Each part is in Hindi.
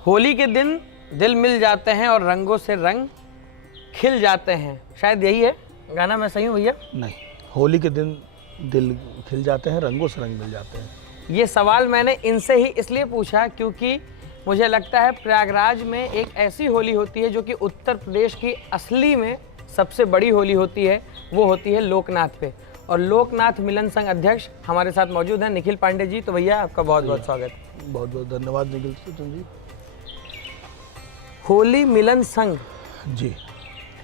होली के दिन दिल मिल जाते हैं और रंगों से रंग खिल जाते हैं, शायद यही है गाना। मैं सही हूँ भैया? नहीं, होली के दिन दिल खिल जाते हैं, रंगों से रंग मिल जाते हैं। ये सवाल मैंने इनसे ही इसलिए पूछा क्योंकि मुझे लगता है प्रयागराज में एक ऐसी होली होती है जो कि उत्तर प्रदेश की असली में सबसे बड़ी होली होती है, वो होती है लोकनाथ पे। और लोकनाथ मिलन संघ अध्यक्ष हमारे साथ मौजूद हैं निखिल पांडे जी। तो भैया आपका बहुत बहुत स्वागत। बहुत बहुत धन्यवाद निखिल जी। होली मिलन संघ जी,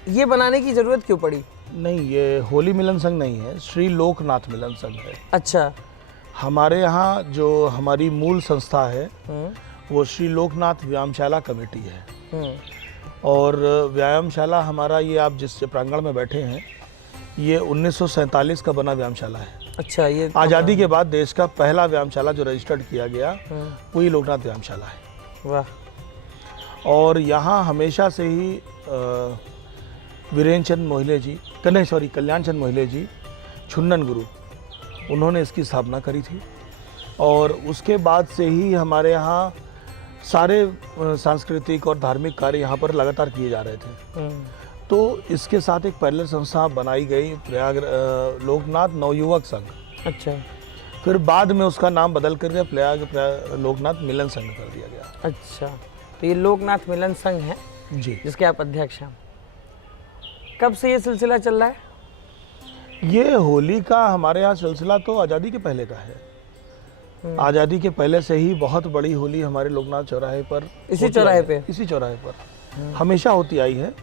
ये बनाने की जरूरत क्यों पड़ी? नहीं, ये होली मिलन संघ नहीं है, श्री लोकनाथ मिलन संघ है। अच्छा। हमारे यहाँ जो हमारी मूल संस्था है वो श्री लोकनाथ व्यायामशाला कमेटी है। और व्यायामशाला हमारा, ये आप जिस प्रांगण में बैठे हैं, ये 1947 का बना व्यायामशाला है। अच्छा, ये आज़ादी के बाद देश का पहला व्यायामशाला जो रजिस्टर्ड किया गया वही लोकनाथ व्यायामशाला है। वाह। और यहाँ हमेशा से ही वीरेंद्र चंद मोहिले जी, कल्याण चंद मोहिले जी, छुन्नन गुरु, उन्होंने इसकी स्थापना करी थी। और उसके बाद से ही हमारे यहाँ सारे सांस्कृतिक और धार्मिक कार्य यहाँ पर लगातार किए जा रहे थे। तो इसके साथ एक पैरेलल संस्था बनाई गई, लोकनाथ नवयुवक संघ। अच्छा। फिर बाद में उसका नाम बदल कर लोकनाथ मिलन संघ कर दिया गया। अच्छा, तो ये लोकनाथ मिलन संघ है जी, जिसके आप अध्यक्ष हैं। कब से ये सिलसिला चल रहा है? ये होली का हमारे यहाँ सिलसिला तो आज़ादी के पहले का है। आज़ादी के पहले से ही बहुत बड़ी होली हमारे लोकनाथ चौराहे पर, इसी चौराहे पर हमेशा होती आई है।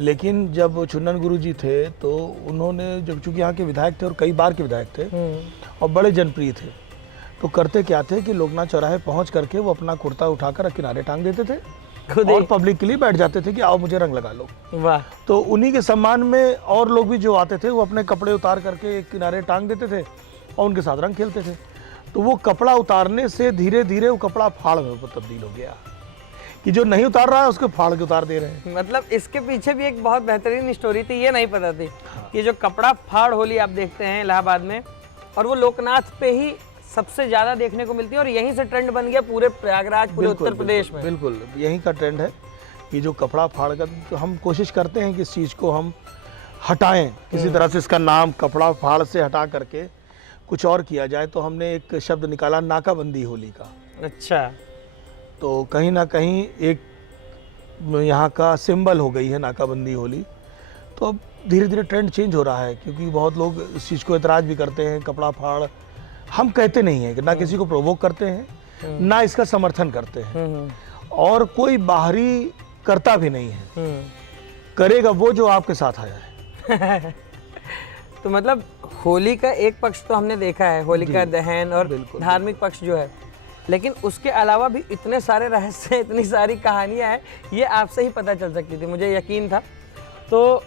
लेकिन जब छुन्नन गुरु जी थे तो उन्होंने, जब चूँकि यहाँ के विधायक थे और कई बार के विधायक थे और बड़े जनप्रिय थे, तो करते क्या थे कि लोकनाथ चौराहे पहुँच करके वो अपना कुर्ता उठाकर किनारे टांग देते थे और पब्लिक के लिए बैठ जाते थे कि आओ मुझे रंग लगा लो। वाह। तो उन्हीं के सम्मान में और लोग भी जो आते थे वो अपने कपड़े उतार करके किनारे टांग देते थे और उनके साथ रंग खेलते थे। तो वो कपड़ा उतारने से धीरे धीरे वो कपड़ा फाड़ में तब्दील हो गया कि जो नहीं उतार रहा है उसको फाड़ के उतार दे रहे हैं। मतलब इसके पीछे भी एक बहुत बेहतरीन स्टोरी थी, ये नहीं पता थी। हाँ। कि जो कपड़ा फाड़ होली आप देखते हैं इलाहाबाद में, और वो लोकनाथ पे ही सबसे ज्यादा देखने को मिलती है और यहीं से ट्रेंड बन गया पूरे प्रयागराज, पूरे उत्तर प्रदेश में। बिल्कुल यहीं का ट्रेंड है कि जो कपड़ा फाड़ कर, तो हम कोशिश करते हैं कि इस चीज़ को हम हटाएं किसी तरह से, इसका नाम कपड़ा फाड़ से हटा करके कुछ और किया जाए। तो हमने एक शब्द निकाला, नाकाबंदी होली का। अच्छा। तो कहीं ना कहीं एक यहाँ का सिंबल हो गई है नाकाबंदी होली। तो अब धीरे धीरे ट्रेंड चेंज हो रहा है क्योंकि बहुत लोग इस चीज़ को एतराज़ भी करते हैं। कपड़ा फाड़ हम कहते नहीं हैं कि ना किसी को प्रोवोक करते हैं, ना इसका समर्थन करते हैं, और कोई बाहरी करता भी नहीं है। करेगा वो जो आपके साथ आया है। तो मतलब होली का एक पक्ष तो हमने देखा है, होली का दहन और धार्मिक पक्ष जो है, लेकिन उसके अलावा भी इतने सारे रहस्य, इतनी सारी कहानियां हैं, ये आपसे ही पता चल सकती थी, मुझे यकीन था। तो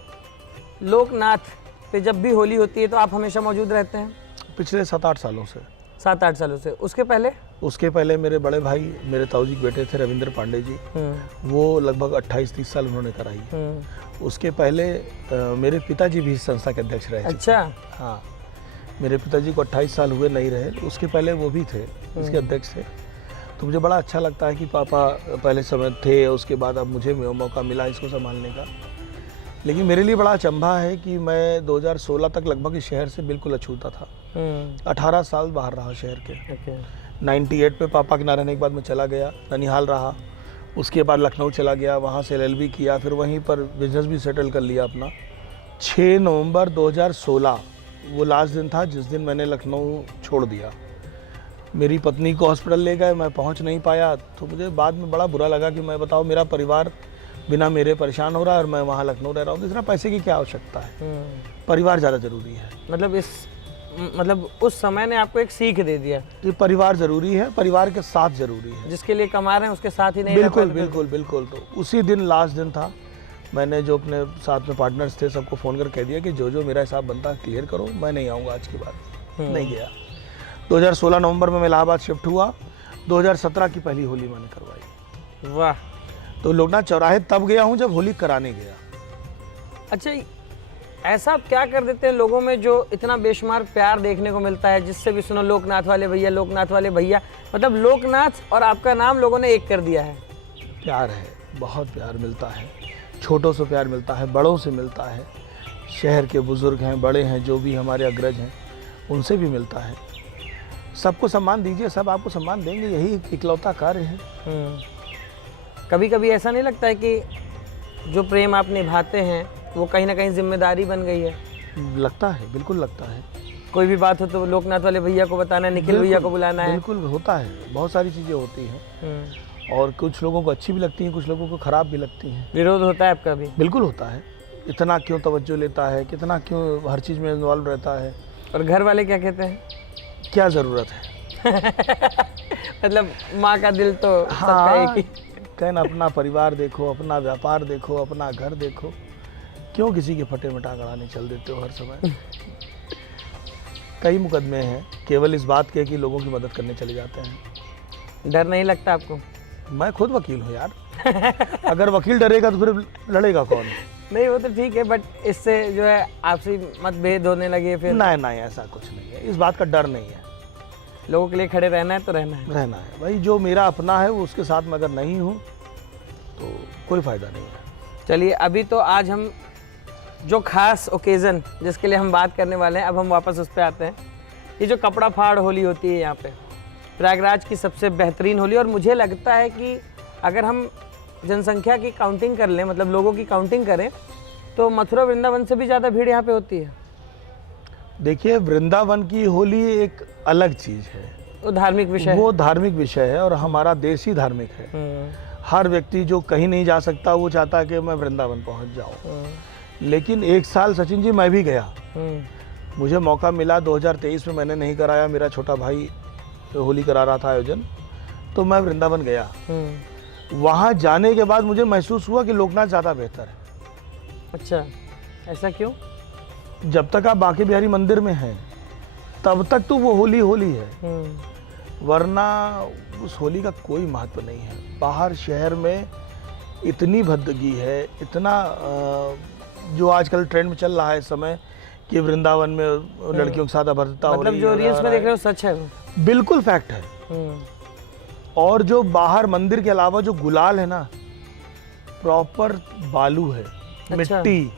लोकनाथ पे जब भी होली होती है तो आप हमेशा मौजूद रहते हैं? पिछले 7-8 सालों से। 7-8 सालों से। उसके पहले मेरे बड़े भाई, मेरे ताऊजी के बेटे थे रविंद्र पांडे जी, वो लगभग 28-30 साल उन्होंने कराई। उसके पहले मेरे पिताजी भी इस संस्था के अध्यक्ष रहे। अच्छा। हाँ, मेरे पिताजी को 28 साल हुए नहीं रहे, उसके पहले वो भी थे, इसके अध्यक्ष थे। तो मुझे बड़ा अच्छा लगता है कि पापा पहले समय थे, उसके बाद अब मुझे मौका मिला इसको संभालने का। लेकिन मेरे लिए बड़ा अचंभा है कि मैं 2016 तक लगभग इस शहर से बिल्कुल अछूता था। 18 साल बाहर रहा शहर के। 98 पे पापा के ना रहने के बाद मैं चला गया, ननिहाल रहा, उसके बाद लखनऊ चला गया, वहाँ से LLB किया, फिर वहीं पर बिजनेस भी सेटल कर लिया अपना। 6 नवंबर 2016 वो लास्ट दिन था जिस दिन मैंने लखनऊ छोड़ दिया। मेरी पत्नी को हॉस्पिटल ले गए, मैं पहुँच नहीं पाया। तो मुझे बाद में बड़ा बुरा लगा कि मैं बताओ, मेरा परिवार बिना मेरे परेशान हो रहा है और मैं वहाँ लखनऊ रह रहा हूँ। दूसरा, पैसे की क्या आवश्यकता है, परिवार ज़्यादा ज़रूरी है। मतलब उस समय ने आपको एक सीख दे दिया कि परिवार ज़रूरी है, परिवार के साथ ज़रूरी है। जिसके लिए कमा रहे हैं उसके साथ ही नहीं। बिल्कुल। तो उसी दिन लास्ट दिन था, मैंने जो अपने साथ में पार्टनर्स थे सबको फ़ोन कर कह दिया कि जो मेरा हिसाब बनता है क्लियर करो, मैं नहीं आऊँगा आज के बाद। नहीं गया। 2016 नवंबर में मैं इलाहाबाद शिफ्ट हुआ। 2017 की पहली होली मैंने करवाई। वाह। तो लोकनाथ चौराहे तब गया हूँ जब होली कराने गया। अच्छा, ऐसा आप क्या कर देते हैं लोगों में जो इतना बेशुमार प्यार देखने को मिलता है, जिससे भी सुनो लोकनाथ वाले भैया, लोकनाथ वाले भैया, मतलब लोकनाथ और आपका नाम लोगों ने एक कर दिया है। प्यार है, बहुत प्यार मिलता है। छोटों से प्यार मिलता है, बड़ों से मिलता है, शहर के बुज़ुर्ग हैं, बड़े हैं, जो भी हमारे अग्रज हैं उनसे भी मिलता है। सबको सम्मान दीजिए, सब आपको सम्मान देंगे, यही एक इकलौता कार्य है। कभी कभी ऐसा नहीं लगता है कि जो प्रेम आप निभाते हैं वो कहीं ना कहीं जिम्मेदारी बन गई है? लगता है, बिल्कुल लगता है। कोई भी बात हो तो लोकनाथ वाले भैया को बताना है, निखिल भैया को बुलाना है। बिल्कुल होता है, बहुत सारी चीज़ें होती हैं और कुछ लोगों को अच्छी भी लगती हैं, कुछ लोगों को ख़राब भी लगती हैं। विरोध होता है आपका भी? बिल्कुल होता है। इतना क्यों तवज्जो लेता है, कितना क्यों हर चीज़ में इन्वॉल्व रहता है। और घर वाले क्या कहते हैं? क्या ज़रूरत है। मतलब माँ का दिल तो सबका हाँ, एक ही। कहना अपना परिवार देखो, अपना व्यापार देखो, अपना घर देखो, क्यों किसी के फटे में टांग अड़ाने चल देते हो हर समय। कई मुकदमे हैं केवल इस बात के कि लोगों की मदद करने चले जाते हैं। डर नहीं लगता आपको? मैं खुद वकील हूँ यार। अगर वकील डरेगा तो फिर लड़ेगा कौन? नहीं वो तो ठीक है, बट इससे जो है आपसी मतभेद होने लगे फिर? नहीं, ऐसा कुछ नहीं है, इस बात का डर नहीं है। लोगों के लिए खड़े रहना है तो रहना है। भाई, जो मेरा अपना है वो उसके साथ में अगर नहीं हूँ तो कोई फ़ायदा नहीं है। चलिए, अभी तो आज हम जो खास ओकेज़न जिसके लिए हम बात करने वाले हैं, अब हम वापस उस पर आते हैं। ये जो कपड़ा फाड़ होली होती है यहाँ पे, प्रयागराज की सबसे बेहतरीन होली, और मुझे लगता है कि अगर हम जनसंख्या की काउंटिंग कर लें, मतलब लोगों की काउंटिंग करें, तो मथुरा वृंदावन से भी ज़्यादा भीड़ यहाँ पे होती है। देखिए, वृंदावन की होली एक अलग चीज़ है, वो धार्मिक विषय है। वो धार्मिक विषय है और हमारा देश ही धार्मिक है। हर व्यक्ति जो कहीं नहीं जा सकता वो चाहता है कि मैं वृंदावन पहुंच जाऊं। लेकिन एक साल सचिन जी मैं भी गया, मुझे मौका मिला। 2023 में मैंने नहीं कराया, मेरा छोटा भाई होली करा रहा था आयोजन, तो मैं वृंदावन गया। वहाँ जाने के बाद मुझे महसूस हुआ कि लोकनाथ ज़्यादा बेहतर है। अच्छा, ऐसा क्यों? जब तक आप बांके बिहारी मंदिर में हैं तब तक तो वो होली होली है, वरना उस होली का कोई महत्व नहीं है। बाहर शहर में इतनी भद्दगी है, इतना जो आजकल ट्रेंड में चल रहा है इस समय कि वृंदावन में लड़कियों के साथ अभद्रता हो रही है। मतलब जो रील्स में देख रहे हो सच है वो? बिल्कुल फैक्ट है। और जो बाहर मंदिर के अलावा जो गुलाल है ना, प्रॉपर बालू है, अच्छा। मिट्टी,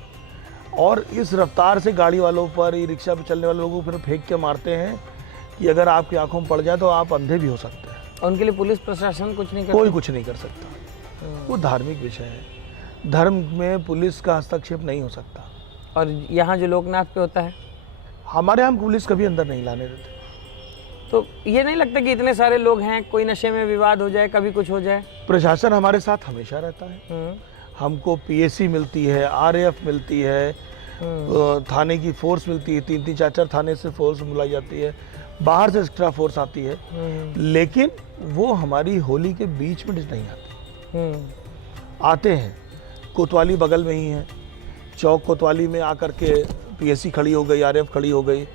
और इस रफ्तार से गाड़ी वालों पर, ई रिक्शा पे चलने वाले लोगों को फिर फेंक के मारते हैं कि अगर आपकी आंखों में पड़ जाए तो आप अंधे भी हो सकते हैं। उनके लिए पुलिस प्रशासन कुछ नहीं करता? कोई कुछ नहीं कर सकता। वो धार्मिक विषय है, धर्म में पुलिस का हस्तक्षेप नहीं हो सकता। और यहाँ जो लोकनाथ पे होता है, हमारे यहाँ पुलिस कभी अंदर नहीं लाने देते। तो ये नहीं लगता कि इतने सारे लोग हैं, कोई नशे में विवाद हो जाए, कभी कुछ हो जाए? प्रशासन हमारे साथ हमेशा रहता है। हमको पीएसी मिलती है, आरएएफ मिलती है, थाने की फोर्स मिलती है, 3-3, 4-4 थाने से फोर्स बुलाई जाती है, बाहर से एक्स्ट्रा फोर्स आती है। लेकिन वो हमारी होली के बीच में नहीं आते। आते हैं, कोतवाली बगल में ही है, चौक कोतवाली में आकर के पीएसी खड़ी हो गई, आरएएफ खड़ी हो गई,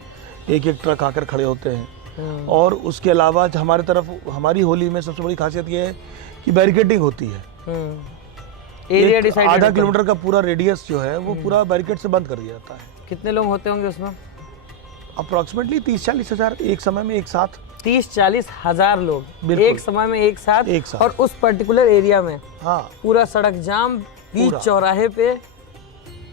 एक एक ट्रक आकर खड़े होते हैं। और उसके अलावा हमारे तरफ, हमारी होली में सबसे बड़ी खासियत ये है कि बैरिकेडिंग होती है। एरिया डिसाइड, आधा किलोमीटर का पूरा रेडियस जो है वो पूरा बैरिकेड से बंद कर दिया जाता है। कितने लोग होते होंगे उसमें? अप्रोक्सीमेटली 30-40 हज़ार एक समय में, एक साथ। 30-40 हज़ार लोग एक समय में, एक साथ। और उस पर्टिकुलर एरिया में? हाँ, पूरा सड़क जाम, बीच चौराहे पे।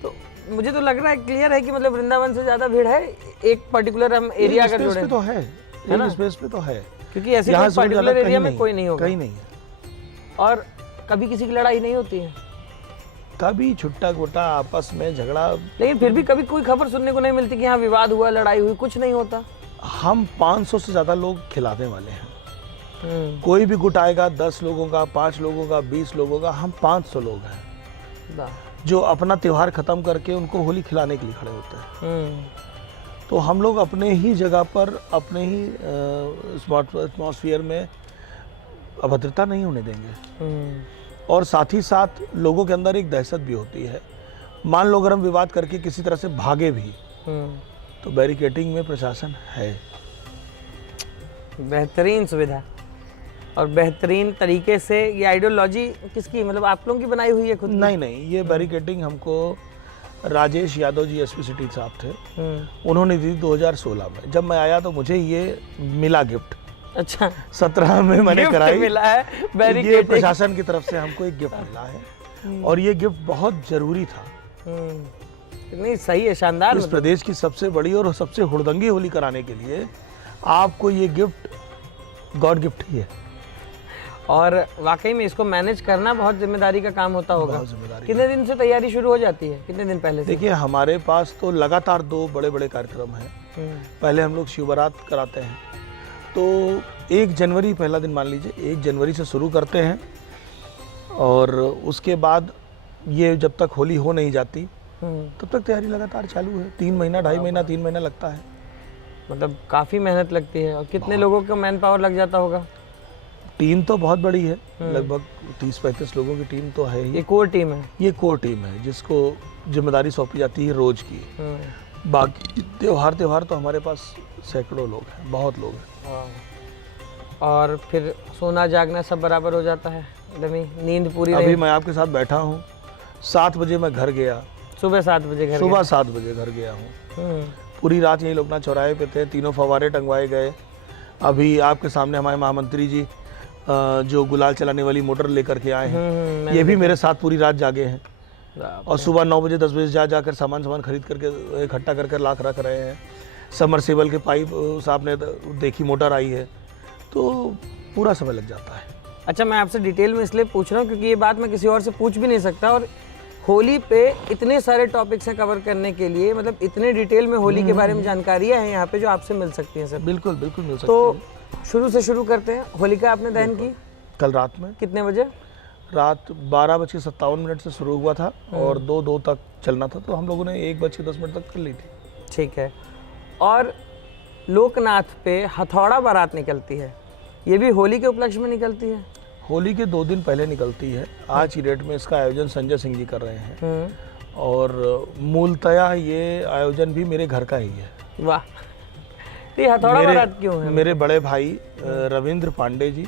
तो मुझे तो लग रहा है, क्लियर है कि मतलब वृंदावन से ज्यादा भीड़ है एक पर्टिकुलर हम एरिया का जोड़े तो है ना, स्पेस पे तो है, क्योंकि ऐसे कोई पर्टिकुलर एरिया में कोई नहीं होगा, कहीं नहीं है। और कभी किसी की लड़ाई नहीं होती है? कभी छुट्टा गोटा आपस में झगड़ा, लेकिन फिर भी कभी कोई खबर सुनने को नहीं मिलती कि यहाँ विवाद हुआ, लड़ाई हुई, कुछ नहीं होता। हम 500 से ज़्यादा लोग खिलाने वाले हैं। कोई भी गुट आएगा 10 लोगों का, 5 लोगों का, 20 लोगों का, हम 500 लोग हैं जो अपना त्यौहार ख़त्म करके उनको होली खिलाने के लिए खड़े होते हैं। तो हम लोग अपने ही जगह पर, अपने ही एटमॉस्फेयर में अभद्रता नहीं होने देंगे। और साथ ही साथ लोगों के अंदर एक दहशत भी होती है। मान लो अगर हम विवाद करके किसी तरह से भागे भी, तो बैरिकेडिंग में प्रशासन है। बेहतरीन सुविधा और बेहतरीन तरीके से। ये आइडियोलॉजी किसकी, मतलब आप लोगों की बनाई हुई है खुद? नहीं, ये बैरिकेडिंग हमको राजेश यादव जी एसपी सिटी साहब थे, उन्होंने दी 2016 में। जब मैं आया तो मुझे ये मिला गिफ्ट अच्छा, 17 में मैंने गिफ्ट कराई। मिला है ये बैरिकेड। प्रशासन की तरफ से हमको एक गिफ्ट मिला है और ये गिफ्ट बहुत जरूरी था। नहीं सही है, शानदार। इस प्रदेश की सबसे बड़ी और सबसे हुड़दंगी होली कराने के लिए आपको ये गिफ्ट गॉड गिफ्ट ही है। और वाकई में इसको मैनेज करना बहुत जिम्मेदारी का काम होता होगा। बहुत जिम्मेदारी। कितने दिन से तैयारी शुरू हो जाती है, कितने दिन पहले से? देखिए हमारे पास तो लगातार 2 बड़े बड़े कार्यक्रम हैं। पहले हम लोग शिव बारात कराते हैं, तो 1 जनवरी पहला दिन मान लीजिए, 1 जनवरी से शुरू करते हैं और उसके बाद ये जब तक होली हो नहीं जाती तब तक तैयारी लगातार चालू है। 3 महीना 2.5 महीना 3 महीना लगता है। मतलब काफ़ी मेहनत लगती है। और कितने लोगों का मैन पावर लग जाता होगा? टीम तो बहुत बड़ी है, लगभग 30-35 लोगों की टीम तो है ही। ये कोर टीम है? ये कोर टीम है जिसको जिम्मेदारी सौंपी जाती है रोज की। बाकी त्योहार तो हमारे पास सैकड़ों लोग हैं, बहुत लोग हैं। और फिर सोना जागना सब बराबर हो जाता है, एकदम ही नींद पूरी अभी रहे? मैं आपके साथ बैठा हूँ, 7 बजे मैं घर गया। सुबह 7 बजे घर सुबह 7 बजे घर गया हूँ। पूरी रात यहीं लोकनाथ चौराहे पे थे, 3 फव्वारे टंगवाए गए। अभी आपके सामने हमारे महामंत्री जी जो गुलाल चलाने वाली मोटर लेकर के आए हैं, ये भी मेरे साथ पूरी रात जागे हैं। और सुबह 9 बजे 10 बजे जाकर सामान खरीद करके इकट्ठा करके लाख रख रहे हैं। समरसेबल के पाइप साहब ने देखी मोटर आई है, तो पूरा समय लग जाता है। अच्छा, मैं आपसे डिटेल में इसलिए पूछ रहा हूँ क्योंकि ये बात मैं किसी और से पूछ भी नहीं सकता। और होली पे इतने सारे टॉपिक्स हैं कवर करने के लिए, मतलब इतने डिटेल में होली के बारे में जानकारियाँ हैं यहाँ पे जो आपसे मिल सकती हैं सर। बिल्कुल बिल्कुल मिल सकती तो है। शुरू से शुरू करते हैं। होलिका आपने दहन की कल रात में, कितने बजे? रात 12:57 से शुरू हुआ था और 2 तक चलना था, तो हम लोगों ने 1:10 तक कर ली थी। ठीक है। और लोकनाथ पे हथौड़ा बारात निकलती है, ये भी होली के उपलक्ष्य में निकलती है? होली के 2 दिन पहले निकलती है। आज की डेट में इसका आयोजन संजय सिंह जी कर रहे हैं और मूलतया ये आयोजन भी मेरे घर का ही है। वाह, ये हथौड़ा बारात क्यों है? मेरे बड़े भाई रविंद्र पांडे जी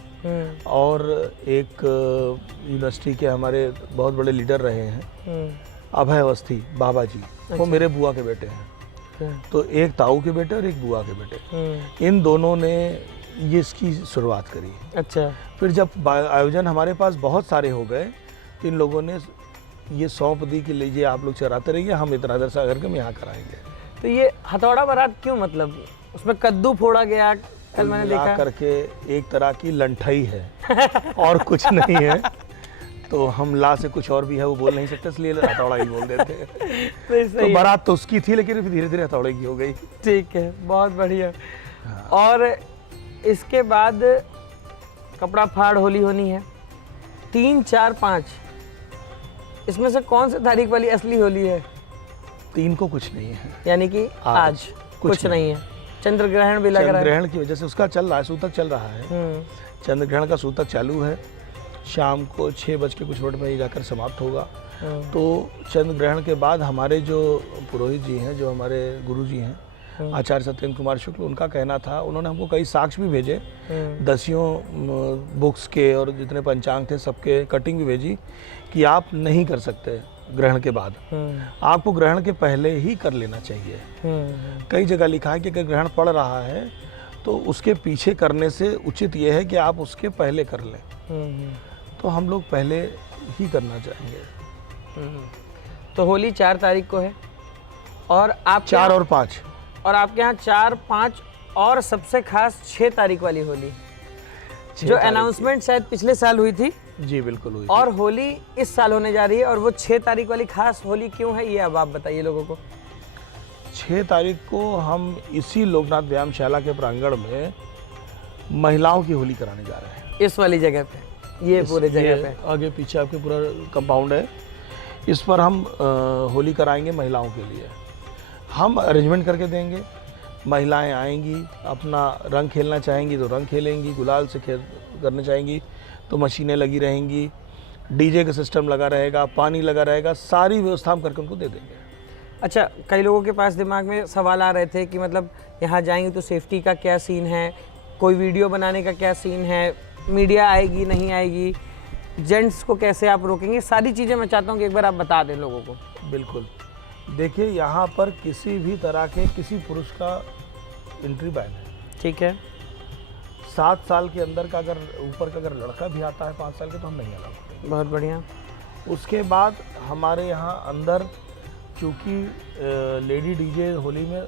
और एक यूनिवर्सिटी के हमारे बहुत बड़े लीडर रहे हैं अभय अवस्थी बाबा जी, वो मेरे बुआ के बेटे हैं। तो एक ताऊ के बेटे और एक बुआ के बेटे, इन दोनों ने ये इसकी शुरुआत करी। अच्छा। फिर जब आयोजन हमारे पास बहुत सारे हो गए तो इन लोगों ने ये सौंप दी कि लीजिए आप लोग चराते रहिए, हम इतना देर से करके हम यहाँ कराएंगे। तो ये हथौड़ा बारात क्यों, मतलब उसमें कद्दू फोड़ा गया कल मैंने देखा करके एक तरह की लंठई है और कुछ नहीं है। तो हम ला से कुछ और भी है वो बोल नहीं सकते, इसलिए हथौड़ा ही बोल देते हैं। तो बारात तो उसकी थी लेकिन धीरे धीरे हथौड़े की हो गई। ठीक है, बहुत बढ़िया। और इसके बाद कपड़ा फाड़ होली होनी है 3, 4, 5, इसमें से कौन से तारीख वाली असली होली है? 3 को कुछ नहीं है, यानी कि आज कुछ नहीं है। चंद्र ग्रहण भी लग रहा है। ग्रहण की वजह से उसका चल रहा है, सूतक चल रहा है। चंद्र ग्रहण का सूतक चालू है, शाम को 6 बज के कुछ मिनट में जाकर समाप्त होगा। तो चंद्र ग्रहण के बाद हमारे जो पुरोहित जी हैं, जो हमारे गुरु जी हैं आचार्य सत्येंद्र कुमार शुक्ल, उनका कहना था, उन्होंने हमको कई साक्ष्य भी भेजे, दसियों बुक्स के और जितने पंचांग थे सबके कटिंग भी भेजी कि आप नहीं कर सकते ग्रहण के बाद, आपको ग्रहण के पहले ही कर लेना चाहिए। कई जगह लिखा है कि अगर ग्रहण पड़ रहा है तो उसके पीछे करने से उचित ये है कि आप उसके पहले कर लें। तो हम लोग पहले ही करना चाहेंगे। तो होली 4 तारीख को है और आप 4 और 5 और आपके यहाँ 4, 5 और सबसे खास 6 तारीख वाली होली, जो अनाउंसमेंट शायद पिछले साल हुई थी। जी बिल्कुल हुई। और होली इस साल होने जा रही है, और वो 6 तारीख वाली खास होली क्यों है, ये अब आप बताइए लोगों को। 6 तारीख को हम इसी लोकनाथ व्यायामशाला के प्रांगण में महिलाओं की होली कराने जा रहे हैं। इस वाली जगह पे, ये पूरे जगह पे आगे पीछे आपके पूरा कंपाउंड है, इस पर हम होली कराएंगे महिलाओं के लिए। हम अरेंजमेंट करके देंगे, महिलाएं आएंगी, अपना रंग खेलना चाहेंगी तो रंग खेलेंगी, गुलाल से करना चाहेंगी तो मशीनें लगी रहेंगी, डीजे का सिस्टम लगा रहेगा, पानी लगा रहेगा, सारी व्यवस्था हम करके उनको दे देंगे। अच्छा, कई लोगों के पास दिमाग में सवाल आ रहे थे कि मतलब यहाँ जाएंगे तो सेफ्टी का क्या सीन है, कोई वीडियो बनाने का क्या सीन है, मीडिया आएगी नहीं आएगी, जेंट्स को कैसे आप रोकेंगे, सारी चीज़ें मैं चाहता हूँ कि एक बार आप बता दें लोगों को। बिल्कुल, देखिए यहाँ पर किसी भी तरह के किसी पुरुष का एंट्री बैन है। ठीक है। 7 साल के अंदर का अगर ऊपर का अगर लड़का भी आता है 5 साल के तो हम नहीं अलाउ करेंगे। बहुत बढ़िया। उसके बाद हमारे यहाँ अंदर चूँकि लेडी डीजे होली में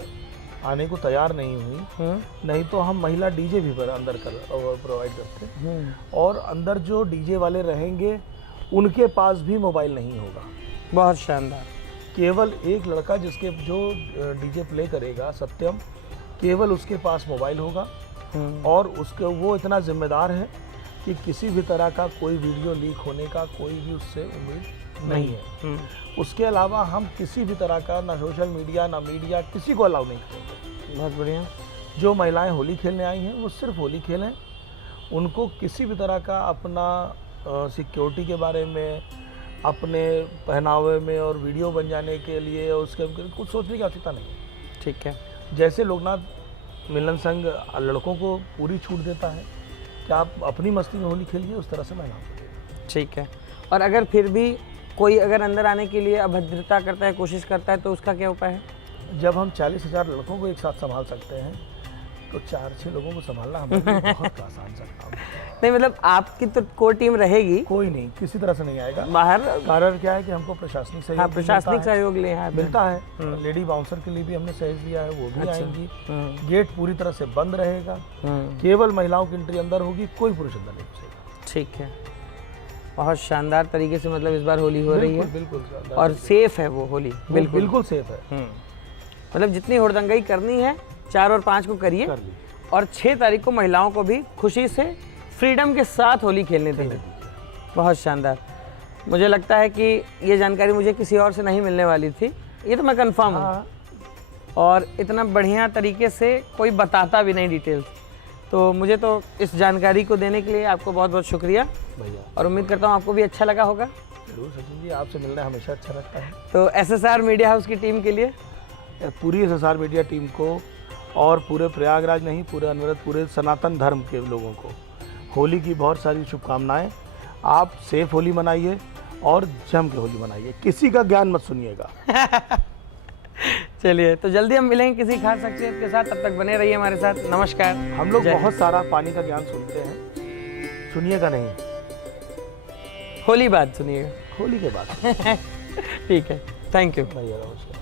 आने को तैयार नहीं हुई, नहीं तो हम महिला डीजे भी पर अंदर प्रोवाइड करते हैं। और अंदर जो डीजे वाले रहेंगे उनके पास भी मोबाइल नहीं होगा। बहुत शानदार। केवल एक लड़का जिसके जो डीजे प्ले करेगा सत्यम, केवल उसके पास मोबाइल होगा और उसके वो इतना जिम्मेदार है कि किसी भी तरह का कोई वीडियो लीक होने का कोई भी उससे उम्मीद नहीं है। उसके अलावा हम किसी भी तरह का ना सोशल मीडिया ना मीडिया किसी को अलाउ नहीं करेंगे। बहुत बढ़िया। जो महिलाएं होली खेलने आई हैं वो सिर्फ होली खेलें, उनको किसी भी तरह का अपना सिक्योरिटी के बारे में, अपने पहनावे में और वीडियो बन जाने के लिए उसके कुछ सोचने की आवश्यकता नहीं है। ठीक है। जैसे लोकनाथ मिलन संघ लड़कों को पूरी छूट देता है कि आप अपनी मस्ती में होली खेलिए, उस तरह से महिलाओं को। ठीक है। और अगर फिर भी कोई अगर अंदर आने के लिए अभद्रता करता है, कोशिश करता है, तो उसका क्या उपाय है? जब हम 40,000 लड़कों को एक साथ संभाल सकते हैं तो 4-6 लोगों को संभालना हमारे लिए बहुत आसान सा काम है। नहीं मतलब आपकी तो कोर टीम रहेगी, कोई नहीं, किसी तरह से नहीं आएगा बाहर। कारण क्या है कि हमको प्रशासनिक सहयोग हाँ, प्रशासनिक सहयोग मिलता है। लेडी बाउंसर के लिए भी हमने सहयोग दिया है, वो भी आएंगी। गेट पूरी तरह से बंद रहेगा, केवल महिलाओं की एंट्री अंदर होगी, कोई पुरुष अंदर नहीं घुसेगा। ठीक है। बहुत शानदार तरीके से मतलब इस बार होली हो रही है। बिल्कुल। और सेफ है वो होली, बिल्कुल सेफ है। मतलब जितनी हुड़दंगई करनी है 4 और 5 को करिए, और 6 तारीख को महिलाओं को भी खुशी से फ्रीडम के साथ होली खेलने देंगे। बहुत शानदार। मुझे लगता है कि ये जानकारी मुझे किसी और से नहीं मिलने वाली थी, ये तो मैं कंफर्म हूँ। और इतना बढ़िया तरीके से कोई बताता भी नहीं डिटेल्स, तो मुझे तो इस जानकारी को देने के लिए आपको बहुत बहुत शुक्रिया भैया। और उम्मीद करता हूँ आपको भी अच्छा लगा होगा। जरूर सचिन जी, आपसे मिलना हमेशा अच्छा लगता है। तो SSR मीडिया हाउस की टीम के लिए, पूरी SSR मीडिया टीम को और पूरे प्रयागराज नहीं, पूरे अनवरत पूरे सनातन धर्म के लोगों को होली की बहुत सारी शुभकामनाएं। आप सेफ होली मनाइए और जम के होली मनाइए, किसी का ज्ञान मत सुनिएगा। चलिए, तो जल्दी हम मिलेंगे किसी खास शख्सियत के साथ, तब तक बने रहिए हमारे साथ। नमस्कार। हम लोग बहुत सारा पानी का ज्ञान सुनते हैं, सुनिएगा नहीं, होली बात सुनिएगा, होली के बाद। ठीक है। Thank you. भैया नमस्कार।